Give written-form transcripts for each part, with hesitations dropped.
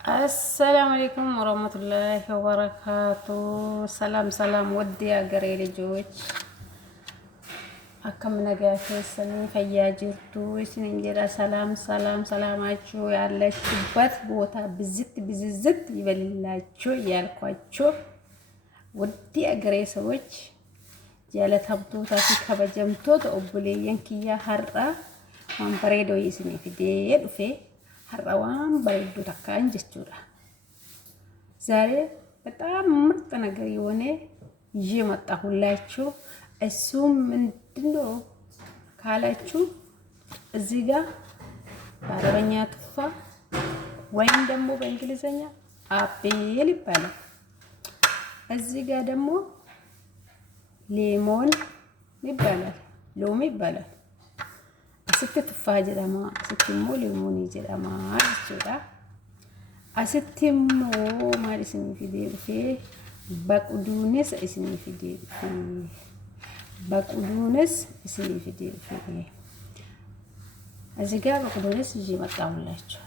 السلام عليكم ورحمة الله وبركاته. سلام ودي أجري لجوج أكم نجاة سني فياجرتو سنين سلام عشو يالله شبات بوتا بزت يبللاچو يالكواچو ودي أجري سوج جالت هبطو تاسي كبجمتو تقبلي ينكيا هرّا وان بريدو يسني في ديل وفي هرّوان بريدو تكاين جستورا ዛሬ በጣም ምርጥ ነገር የሆነ ይዤ መጣሁላችሁ። እሱም ምንድነው ካላችሁ እዚህ ጋር በአረበኛ ቱፋ ወይም ደግሞ በእንግሊዘኛ አፕል ይባላል። እዚህ ጋር ደግሞ ሌሞን ይባላል፣ ሎሚ ይባላል። አስት ቱፋ ጀዳማ አስትሞ ሌሞን ጀዳማ ይችላል። Asittimmo maal isinii fidee dhufee baquduunes isinii fidee dhufee baquduunes isinii fidee dhufee እዚህ ጋር በቁዱንስ ይዤ መጣሁላችሁ።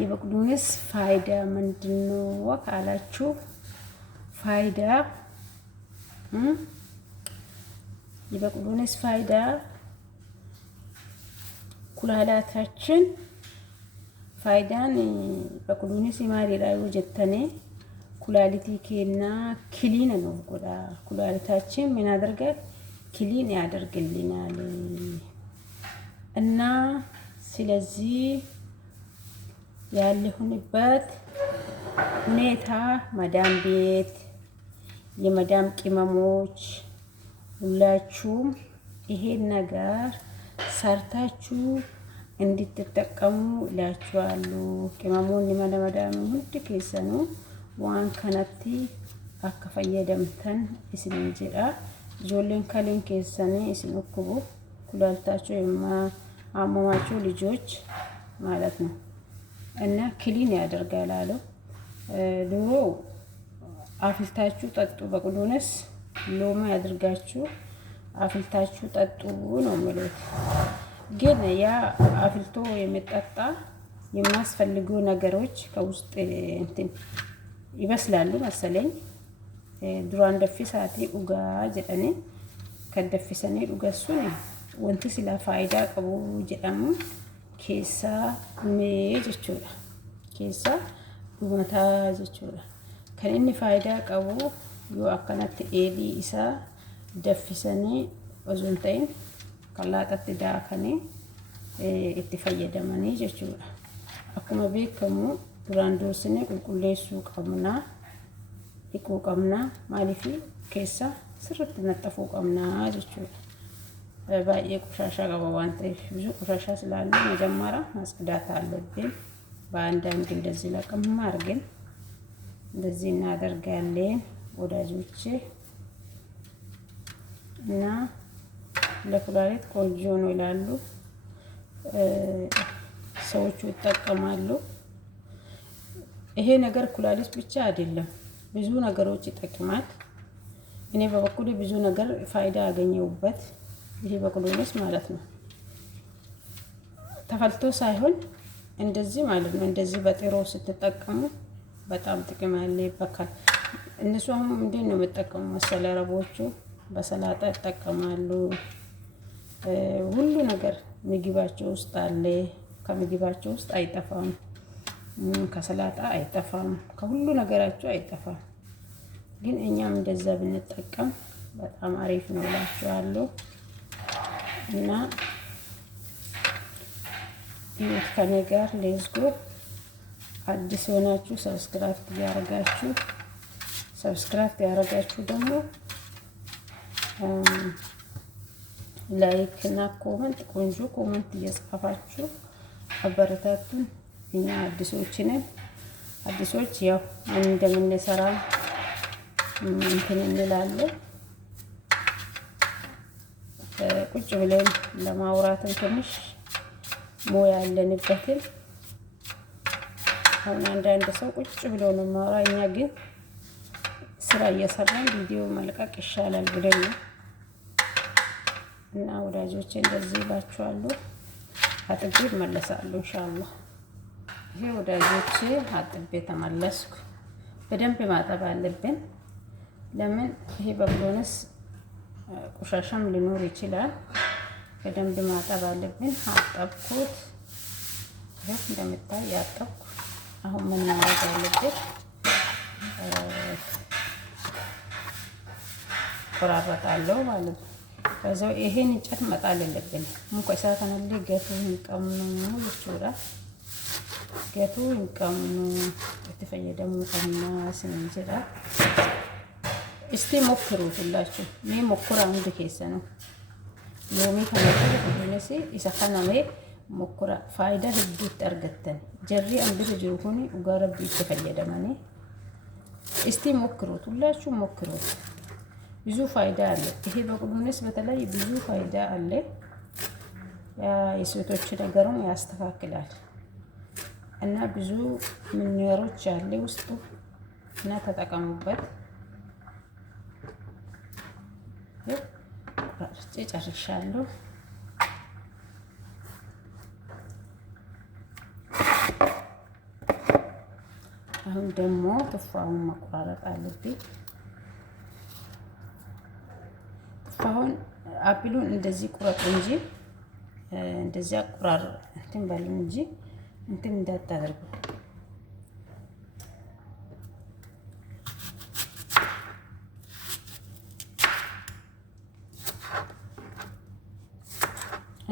የበቁዱንስ ፋይዳ ምንድነው ካላችሁ ፋይዳ የበቁዱንስ ፋይዳ ኩላሊታችን ፋይዳን በቁዱንስ ማሪ ላይ ወጀተኔ ኩላሊቲ ኬና ክሊን ነው ጎዳ ኩላሊታችን ምን ያደርጋል? ክሊን ያደርግልናል። እና ስለዚህ ያለሁንበት ሁኔታ መዳም ቤት የመዳም ቅመሞች ሁላችሁም ይሄን ነገር ሰርታችሁ እንድትጠቀሙ እላችኋለሁ። ቅመሙን ለመዳም ሁሉ ከሰኑ ዋን ከነቲ አከፈየደምተን እስን ጅራ ጆለን ከለን ከሰኔ እስን ወኩቡ ኩላልታቸው አሟሟቸው ልጆች ማለት ነው። እና ክሊን ያደርጋል አለ ድሮ አፍልታችሁ ጠጡ። በቁዱንስ ሎማ ያድርጋችሁ አፍልታችሁ ጠጡ ነው ማለት። ግን ያ አፍልቶ የሚጠጣ የሚያስፈልጉ ነገሮች ከውስጥ እንትን ይበስላሉ መሰለኝ። ዱራን ደፊሳቲ ኡጋ ጀደኔ ከደፊሰኔ ኡጋሱን ወንቲ ሲላ ፋይዳ ቀቡ ጀደሙ ኬሳ ሜጅቹላ ኬሳ ዱመታ ጀቹላ ከነኒ ፋይዳ ቀቡ ዮ አከናት ኤዲ ኢሳ ደፊሰኔ ወዙንተይን ከላጣት ዳከኔ itti fayyadamanii jechuudha. Akkuma beekamu duraan dursine qulqulleessuu qabna, dhiquu qabna, maaliif keessa sirriitti naxxafuu qabna jechuudha. Baay'ee qoshashaa qaba waan ta'eef ብዙ ቆሻሻ ስላለ መጀመሪያ ማጽዳት አለብን። በአንዳንድ እንደዚህ ለቀም አድርገን እንደዚህ እናደርጋለን ወዳጆቼ። እና ለኩላሊት ቆንጆ ነው ይላሉ ሰዎች ይጠቀማሉ። ይሄ ነገር ኩላሊት ብቻ አይደለም ብዙ ነገሮች ይጠቅማል። እኔ በበኩሌ ብዙ ነገር ፋይዳ ያገኘሁበት ይሄ በቁዱንስ ማለት ነው። ተፈልቶ ሳይሆን እንደዚህ ማለት ነው። እንደዚህ በጥሮ ስትጠቀሙ በጣም ጥቅም አለ ይበካል። እነሱ አሁን ምንድን ነው የሚጠቀሙ መሰለ አረቦቹ በሰላጣ ይጠቀማሉ። ሁሉ ነገር ምግባቸው ውስጥ አለ። ከምግባቸው ውስጥ አይጠፋም። ከሰላጣ አይጠፋም። ከሁሉ ነገራቸው አይጠፋም። ግን እኛም እንደዛ ብንጠቀም በጣም አሪፍ ነው እላችኋለሁ። እና ይሄት ከኔ ጋር ሌትስ ጎ። አዲስ ሆናችሁ ሰብስክራይብ ያደረጋችሁ ደግሞ ላይክ እና ኮሜንት ቆንጆ ኮሜንት እየጻፋችሁ አበረታቱን። እኛ አዲሶች ያው ምን እንደምንሰራ እንትን እንላለን። ቁጭ ብለን ለማውራትም ትንሽ ሞያ ያለንበትን አሁን አንዳንድ ሰው ቁጭ ብሎ ነው ማውራ። እኛ ግን ስራ እየሰራን ቪዲዮ መልቀቅ ይሻላል ብለን እና ወዳጆቼ እንደዚህ ባችኋለሁ። አጥግብ መለሳለሁ ኢንሻአላህ። ይሄ ወዳጆቼ አጥቤ ተመለስኩ። በደንብ ማጠብ አለብን። ለምን ይሄ በቅሎንስ ቆሻሻም ሊኖር ይችላል። በደንብ ማጠብ አለብን። አጠብኩት። ይሄ እንደምታይ ያጠብኩ። አሁን ምን ማድረግ አለብን? ቆራረጣለሁ ማለት ነው። ከዛው ይሄን እንጨት መጣል አለብን። ሙቆ ሳተናል ገቱ እንቀምኑ ይችላል ገቱ እንቀምኑ የተፈየደ ሙቀና ስንጀራ እስቲ ሞክሩት ሁላችሁ። እኔ ሞክራ አንድ ኬሰ ነው ሎሚ ከመጣለ ከሆነሲ ይሰፈናሜ ሞክራ ፋይዳ ህዱት አርገተን ጀሪ አንድ ልጅው ሆኒ ጋረብ የተፈየደ ማኔ እስቲ ሞክሩት ሁላችሁ ሞክሩት። ብዙ ፋይዳ አለ። ይሄ በቅሎንስ በተለይ ብዙ ፋይዳ አለ። የሴቶች ነገሩን ያስተካክላል እና ብዙ ሚኒራሎች አለ ውስጡ እና ተጠቀሙበት። ጨርሻለሁ። አሁን ደግሞ ቱፋውን መቆራረጥ አለብኝ። ቱፋውን አፕሉን እንደዚህ ቁረጡ እንጂ እንደዚህ አቆራር እንትን በሉ እንጂ እንትን እንዳታደርጉ።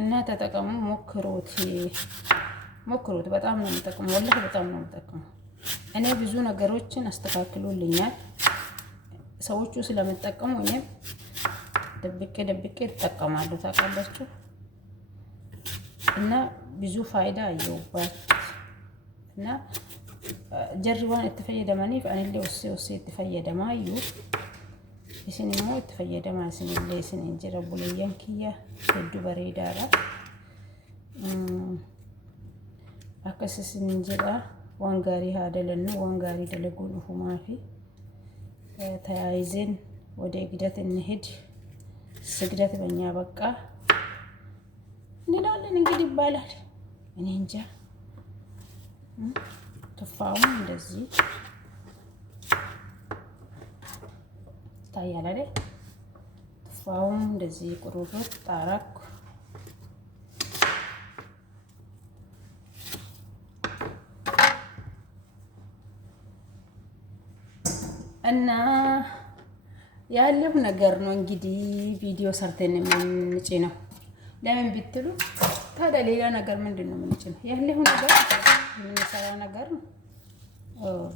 እና ተጠቀሙ፣ ሞክሩት። በጣም ነው የምጠቅመው፣ ወላሂ በጣም ነው የምጠቅመው። እኔ ብዙ ነገሮችን አስተካክሎልኛል ሰዎቹ ስለምጠቀሙ እኔም ደብቄ እጠቀማለሁ ታውቃላችሁ። እና ብዙ ፋይዳ አየሁበት እና ጀርባን የተፈየደማኒ ፈአንሌ ወሴ የተፈየደማዩ እስኒሞ የተፈየደማ እስኒሌ እስኒ እንጀራ ቡለያን ኪያ ሄዱ በሬዳራ አከስስ እንጀራ ዋንጋሪ ሀደለነ ዋንጋሪ ደለጉን ሁማፊ ተያይዘን ወደ ግደት እንሂድ። ስግደት በእኛ በቃ እንላለን እንግዲህ ይባላል። እኔ እንጃ። ቱፋውን እንደዚህ ታያለ አይደል? ቱፋውን እንደዚህ ቁርጥርጥ ጣራኩ። እና ያለው ነገር ነው እንግዲህ ቪዲዮ ሰርተን የምንጭ ነው። ለምን ብትሉ ታዲያ ሌላ ነገር ምንድን ነው የምንጭ ነው? ያለው ነገር የምንሰራ ነገር ነው።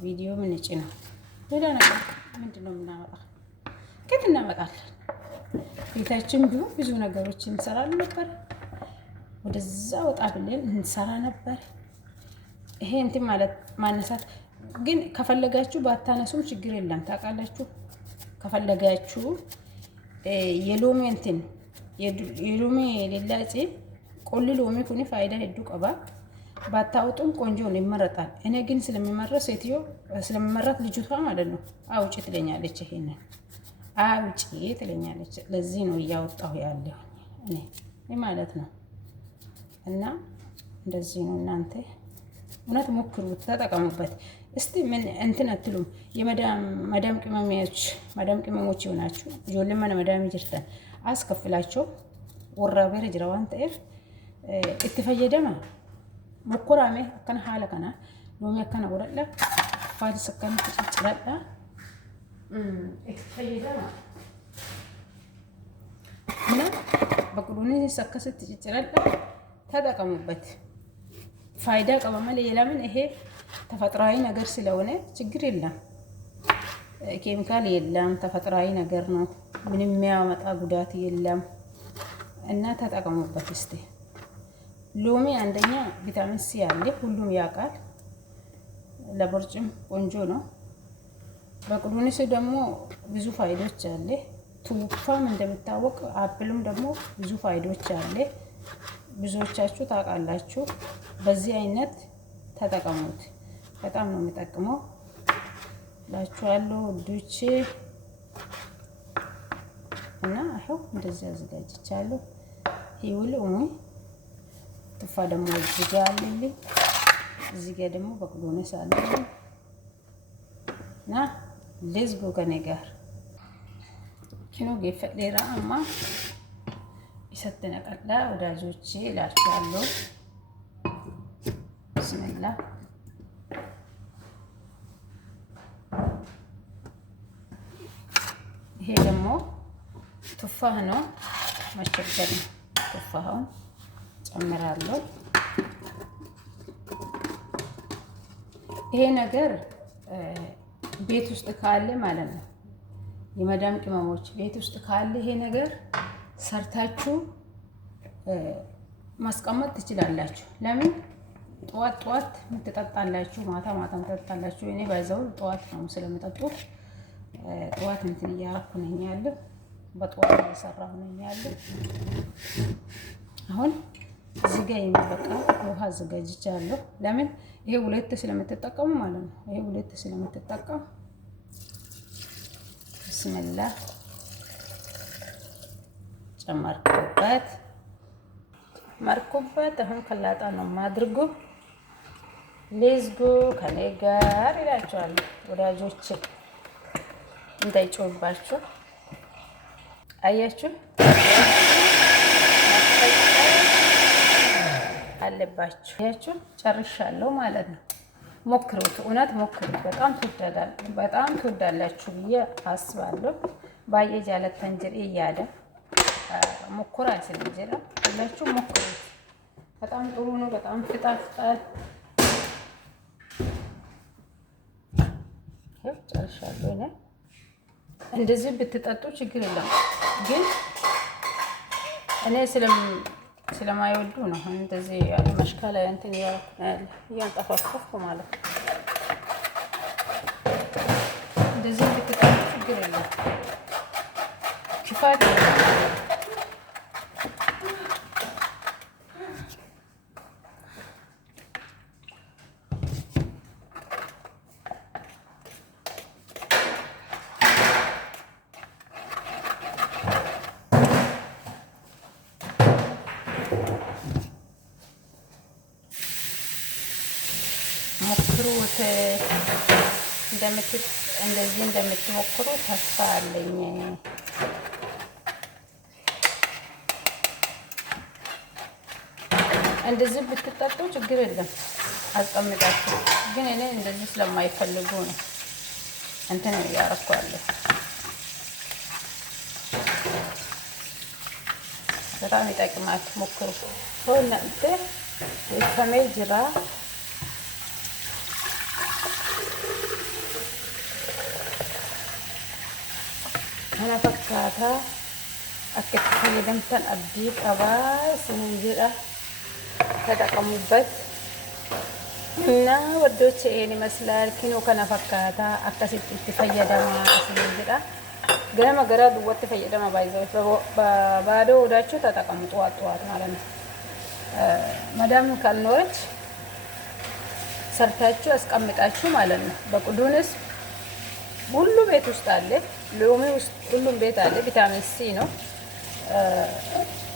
ቪዲዮ ምንጭ ነው። ሌላ ነገር ምንድን ነው የምናመጣ? ከት እናመጣለን። ቤታችን ቢሆን ብዙ ነገሮች እንሰራለን ነበር። ወደዛ ወጣ ብለን እንሰራ ነበር። ይሄ እንትን ማለት ማነሳት ግን ከፈለጋችሁ ባታነሱም ችግር የለም ታውቃላችሁ። ከፈለጋችሁ የሎሚ እንትን የሎሚ ሌላጭ ቆል ሎሚ ኩኒ ፋይዳ ሄዱ ቀባ ባታውጡም ቆንጆ ነው ይመረጣል። እኔ ግን ስለሚመረጥ ሴትዮ ስለሚመረጥ ልጅቷ ማለት ነው አውጪ ትለኛለች። ይሄንን አውጪ ትለኛለች። ለዚህ ነው እያወጣሁ ያለው እኔ ማለት ነው። እና እንደዚህ ነው። እናንተ እውነት ሞክሩት፣ ተጠቀሙበት። እስቲ ምን እንትን አትሉም? የመዳም ቅመሞች ይሆናችሁ ጆልን መዳም ይጅርተን አስከፍላቸው ወራበረ ጅራዋን ተኤፍ እትፈየደማ ሞኮራሜ አከነ ሀለ ከና ሎሚ አከነ ወረላ ፋዲስ አከነ ተጭጭረዳ እትፈየደማ እና በቅሎኒ ሰከሰት ተጭጭረዳ ተጠቀሙበት። ፋይዳ ቀበመለ የለምን ይሄ ተፈጥሯዊ ነገር ስለሆነ ችግር የለም። ኬሚካል የለም፣ ተፈጥሯዊ ነገር ነው። ምንም የሚያመጣ ጉዳት የለም እና ተጠቀሙበት። እስቲ ሎሚ አንደኛ ቪታሚን ሲ አለ፣ ሁሉም ያውቃል። ለቦርጭም ቆንጆ ነው። በቅሎንስ ደግሞ ብዙ ፋይዶች አለ። ቱፋም እንደምታወቅ አፕልም ደግሞ ብዙ ፋይዶች አለ። ብዙዎቻችሁ ታውቃላችሁ። በዚህ አይነት ተጠቀሙት። በጣም ነው የሚጠቅመው ላችኋለሁ ውዶቼ። እና ይኸው እንደዚህ አዘጋጅቻለሁ። ይውል ቱፋ ደግሞ እዚህ ጋር አለልኝ። እዚህ ጋር ደግሞ በቅሎኔስ አለ እና ሌትስ ጎ ከኔ ጋር ኪኖ ገፈዴራ አማ ይሰተነቀላ ወዳጆቼ እላችኋለሁ። ብስሚላ ይሄ ደግሞ ቱፋህ ነው። መቸገር ነው። ቱፋሁን ጨምራለሁ። ይሄ ነገር ቤት ውስጥ ካለ ማለት ነው የመዳም ቅመሞች ቤት ውስጥ ካለ ይሄ ነገር ሰርታችሁ ማስቀመጥ ትችላላችሁ። ለምን ጠዋት ጠዋት የምትጠጣላችሁ፣ ማታ ማታ የምትጠጣላችሁ። እኔ ባይዘው ጠዋት ነው ስለምጠጡ ጠዋት እንትን እያደረኩ ነኝ ያለው፣ በጠዋት እየሰራሁ ነኝ ያለው። አሁን እዚህ ጋር የሚበቃ ውሃ አዘጋጅቻለሁ። ለምን ይሄ ሁለት ስለምትጠቀሙ ማለት ነው። ይሄ ሁለት ስለምትጠቀሙ ብስሚላህ ጨመርኩበት። አሁን ከላጣ ነው ማድርጎ ሌትስ ጎ ከኔ ጋር ይላችኋለሁ ወዳጆቼ፣ እንዳይጮህባችሁ። አያችሁ አለባችሁ። አያችሁ ጨርሻለሁ ማለት ነው። ሞክሩት፣ እውነት ሞክሩት። በጣም ትወዳላችሁ ብዬ አስባለሁ። ባየ ጃለት ተንጀር እያለ ሞክራ ስለጀራ ሁላችሁ ሞክሩት። በጣም ጥሩ ነው። በጣም ፍጣፍጣል። ይሄ ጨርሻለሁ። እንደዚህ ብትጠጡ ችግር የለም፣ ግን እኔ ስለማይወዱ ነው እንደዚህ ያለ መሽካላ እንትን እያንጠፋፈፍኩ ማለት ነው። እንደዚህ ብትጠጡ ችግር የለም። ክፋት ሞክሩት። እንደዚህ እንደምትሞክሩ ተስፋ አለኝ። እንደዚህ ብትጠጡ ችግር የለም አስቀምጣችሁ። ግን እኔ እንደዚህ ስለማይፈልጉ ነው እንትን ያረኳለሁ። በጣም ይጠቅማል። ሞክሩ። እናንተ የከሜ ጅራ kana fakkaata akka itti fayyadamtan abdii qabaa isin jedha ተጠቀሙበት እና ወዶች ይሄን ይመስላል። ኪኖ kana fakkaata akkasitti itti fayyadama isin jedha ገና ገራ ዱወት ፈየደማ ባይዘው ባዶ ወዳችሁ ተጠቀሙ። ጠዋት ጠዋት ማለት ነው። መዳም ካልኖረች ሰርታችሁ አስቀምጣችሁ ማለት ነው። በቁዱንስ ሁሉ ቤት ውስጥ አለ። ሎሚ ውስጥ ሁሉም ቤት አለ። ቪታሚን ሲ ነው።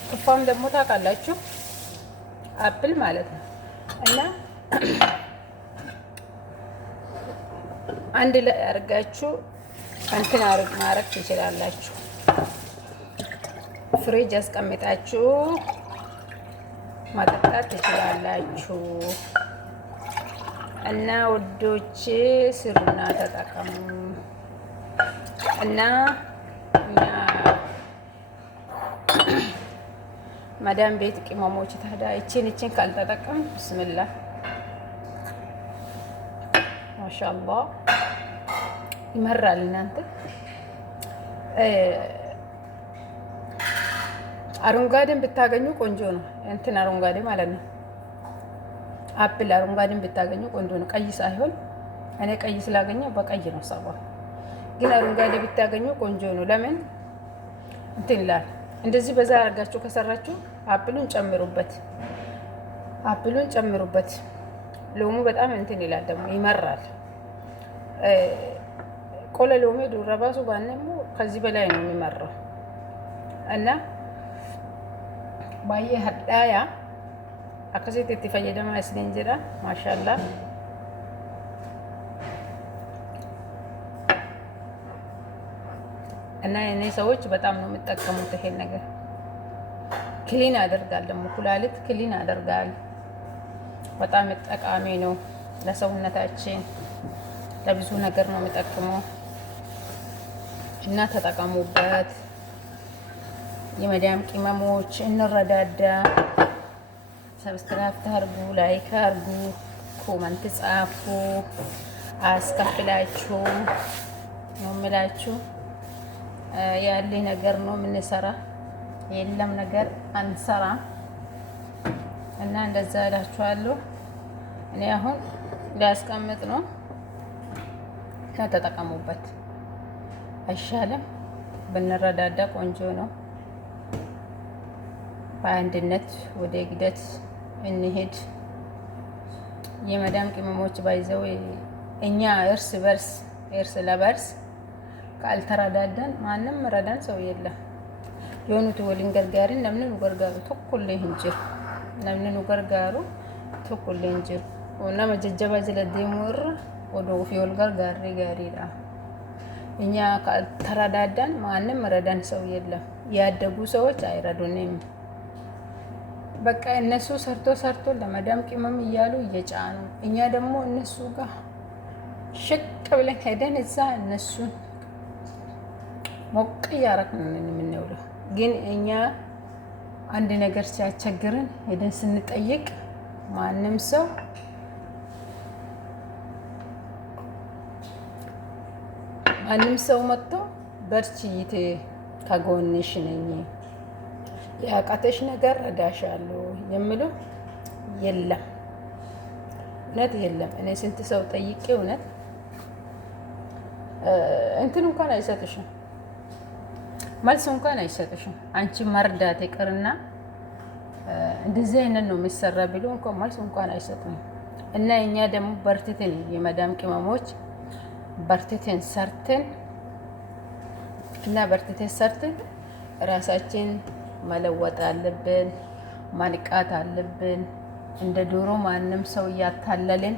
ቱፋም ደግሞ ታውቃላችሁ አፕል ማለት ነው። እና አንድ ላይ አድርጋችሁ እንትን ማረግ ትችላላችሁ። ፍሪጅ አስቀምጣችሁ ማጠጣት ትችላላችሁ። እና ውዶች ስሩና ተጠቀሙ። እና ማዳም ቤት ቅመሞች ታዲያ እቺን ካልተጠቀም ብስምላህ ማሻአላህ ይመራል። እናንተ አረንጓዴን ብታገኙ ቆንጆ ነው። እንትን አረንጓዴ ማለት ነው። አፕል አረንጓዴን ብታገኙ ቆንጆ ነው። ቀይ ሳይሆን እኔ ቀይ ስላገኘው በቀይ ነው ሰባ። ግን አረንጓዴ ብታገኙ ቆንጆ ነው። ለምን እንትን ይላል። እንደዚህ በዛ አድርጋችሁ ከሰራችሁ አፕሉን ጨምሩበት። ሎሙ በጣም እንትን ይላል ደግሞ ይመራል። ቆለ ሎሚ ዱረባሱ ባነሙ ከዚህ በላይ ነው የሚመራው እና ባየ ሀዳያ akkasitti itti fayyadamaa isiniin jedha. Maashaallah. እና የኔ ሰዎች በጣም ነው የሚጠቀሙት ይሄን ነገር። ክሊን ያደርጋል ደግሞ ኩላሊት ክሊን ያደርጋል። በጣም ጠቃሚ ነው ለሰውነታችን፣ ለብዙ ነገር ነው የሚጠቅመው እና ተጠቀሙበት። የመዳም ቅመሞች እንረዳዳ። ሰብስክራይብ ታርጉ፣ ላይክ አርጉ፣ ኮመንት ጻፉ። አስከፍላችሁ ነው የምላችሁ። ያለ ነገር ነው የምንሰራ፣ የለም ነገር አንሰራ እና እንደዛ እላችኋለሁ። እኔ አሁን ሊያስቀምጥ ነው። ተጠቀሙበት። አይሻልም? ብንረዳዳ ቆንጆ ነው። በአንድነት ወደ ግደት እንሄድ። የመዳም ቅመሞች ባይዘው እኛ እርስ ለበርስ ካልተረዳዳን ማንም ረዳን ሰው የለም። የሆኑት ወሊን ገርጋሪን ነምን ገርጋሩ ተኩል እንጅር ነምን ገርጋሩ ተኩል እንጅር እና መጀጀባ ዝለደሙር ወዶ ፊዮል ገርጋሪ ጋሪዳ እኛ ካልተረዳዳን ማንም ረዳን ሰው የለም። ያደጉ ሰዎች አይረዱንም። በቃ እነሱ ሰርቶ ለመዳም ቅመም እያሉ እየጫኑ እኛ ደግሞ እነሱ ጋር ሽቅ ብለን ሄደን እዛ እነሱን ሞቅ እያረግን የምንውለው። ግን እኛ አንድ ነገር ሲያስቸግረን ሄደን ስንጠይቅ ማንም ሰው መጥቶ በርቺ ከጎንሽ ነኝ፣ ያቃተሽ ነገር እረዳሻለሁ የምለው የለም። እውነት የለም። እኔ ስንት ሰው ጠይቄ እውነት እንትን እንኳን አይሰጥሽም፣ መልስ እንኳን አይሰጥሽም። አንቺ መርዳት ይቅርና እንደዚህ አይነት ነው የሚሰራ ብሎ እንኳን መልስ እንኳን አይሰጥም። እና እኛ ደግሞ በርትተን የመዳም ቅመሞች በርትተን ሰርተን ራሳችን መለወጥ አለብን፣ ማንቃት አለብን። እንደ ዶሮ ማንም ሰው እያታለልን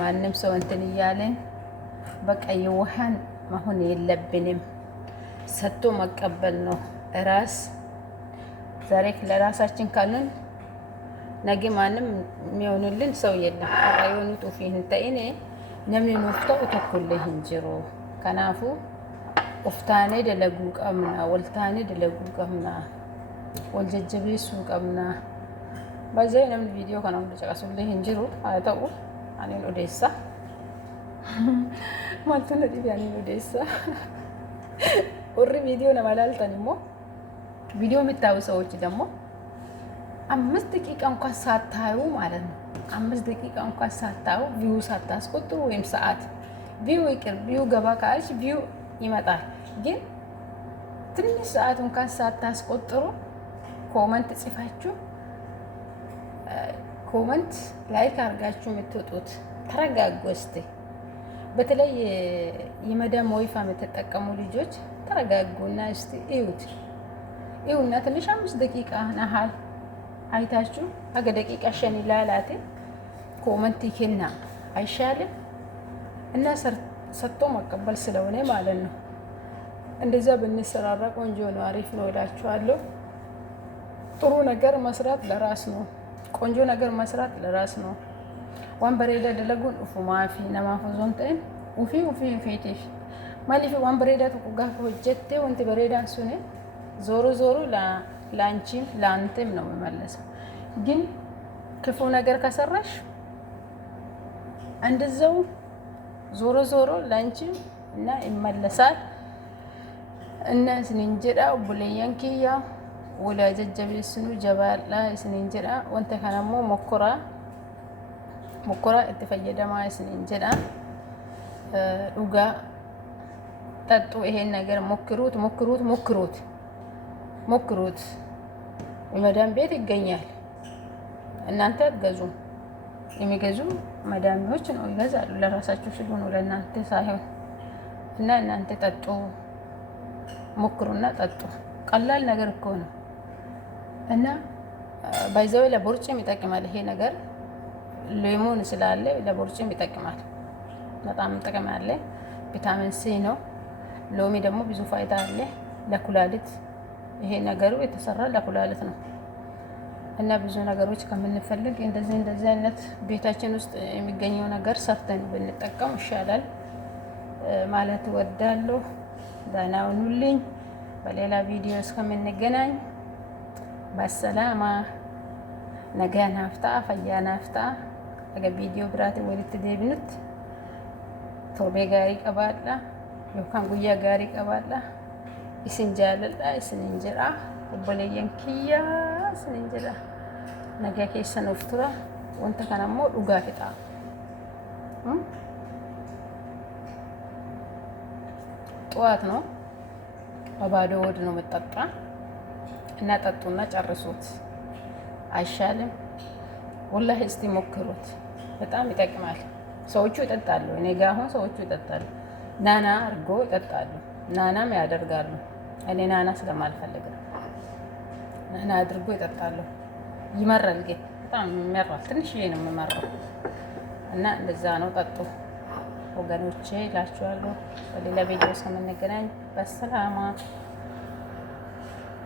ማንም ሰው እንትን እያለን በቃ የውሃን መሆን የለብንም። ሰጥቶ መቀበል ነው። ራስ ዛሬ ለራሳችን ካልን ነገ ማንም የሚሆንልን ሰው የለም። አራዩን ጡፊን ተይኔ ነምን ወፍታው ተኩልህ እንጅሮ ከናፉ ወፍታኔ ደለጉ ቀምና ወልታኔ ደለጉ ቀምና ወልጀጀቤሱ ቀምና ባዘይ ነምን ቪዲዮ ከናም ደጨቀሱልህ እንጅሮ አታው አኔን ኦዴሳ ማልተነ ዲያኔን ኦዴሳ ወሪ ቪዲዮ ነማላልተንሞ ቪዲዮ የምታዩ ሰዎች ደግሞ 5 ደቂቃ እንኳን ሳታዩ ማለት ነው። 5 ደቂቃ እንኳን ሳታዩ ቪው ሳታስቆጥሩ ወይም ሰዓት ቪው ይቅር ቪው ገባ ካልሽ ቪው ይመጣል። ግን ትንሽ ሰዓት እንኳን ሳታስቆጥሩ ኮመንት ጽፋችሁ ኮመንት ላይክ አድርጋችሁ የምትወጡት ተረጋጉ እስቲ። በተለይ የመዳም ወይፋ የምትጠቀሙ ልጆች ተረጋጉና እስቲ እዩና ትንሽ 5 ደቂቃ ናሃል አይታችሁ አገ ደቂቃ ሸን ይላላት ኮመንት ይከና አይሻልም? እና ሰጥቶ መቀበል ስለሆነ ማለት ነው። እንደዛ ብንሰራራ ቆንጆ ነው፣ አሪፍ ነው እላችኋለሁ። ጥሩ ነገር መስራት ለራስ ነው። ቆንጆ ነገር መስራት ለራስ ነው። ዋን በሬዳ ደለጉን ኡፉ ማፊ ነማፉ ዞንተን ኡፊ ፊቲፍ ማሊፊ ዋን በሬዳ ተቆጋፍ ወጀቴ ወንት በሬዳን ሱኔ ዞሮ ላንቺም ላንተም ነው የሚመለሰው። ግን ክፉ ነገር ከሰራሽ እንደዛው ዞሮ ላንቺም እና ይመለሳል። እና ስንንጀራ ቡለያንኪያ ወላ ጀጀብስኑ ጀባላ ስንንጀራ ወንተ ከነሞ ሞኮራ እትፈየደማ ስንንጀራ ዱጋ ጠጡ። ይሄን ነገር ሞክሩት። የመዳም ቤት ይገኛል። እናንተ ገዙ። የሚገዙ መዳሚዎች ነው ይገዛሉ። ለራሳቸው ሲሉ ነው፣ ለእናንተ ሳይሆን። እና እናንተ ጠጡ፣ ሞክሩና ጠጡ። ቀላል ነገር እኮ ነው። እና ባይዘው ለቦርጭም ይጠቅማል ይሄ ነገር። ሌሞን ስላለ ለቦርጭም ይጠቅማል። በጣም ጥቅም አለ። ቪታሚን ሲ ነው። ሎሚ ደግሞ ብዙ ፋይዳ አለ ለኩላሊት። ይሄ ነገሩ የተሰራ ለኩላሊት ነው እና ብዙ ነገሮች ከምንፈልግ እንደዚህ አይነት ቤታችን ውስጥ የሚገኘው ነገር ሰርተን ብንጠቀም ይሻላል ማለት እወዳለሁ። ደህና ሁኑልኝ። በሌላ ቪዲዮ እስከምንገናኝ በሰላማ ነገ ናፍታ ፈያ ናፍታ ነገ ቪዲዮ ብራት ወልት ዴብኑት ቶቤ ጋሪ ቀባላ ዮካን ጉያ ጋሪ ቀባላ isin jaaladha isinin jedha obboleeyyan kiyya isinin jedha nagaa keessan of tura wanta kana immoo dhugaa fixa ጠዋት ነው በባዶ ሆድ ነው መጠጣ እና ጠጡና ጨርሱት አይሻልም? ወላሂ እስቲ ሞክሩት፣ በጣም ይጠቅማል። ሰዎቹ ይጠጣሉ፣ እኔ ጋር አሁን ሰዎቹ ይጠጣሉ፣ ናና አርጎ ይጠጣሉ፣ ናናም ያደርጋሉ። እኔ ናና ስለማልፈልግ ነው። ናና አድርጎ ይጠጣሉ። ይመራል፣ ግን በጣም ይመራል። ትንሽዬ ነው የሚመራው እና እንደዛ ነው። ጠጡ ወገኖቼ እላችኋለሁ። በሌላ ቪዲዮ እስከምንገናኝ በሰላማ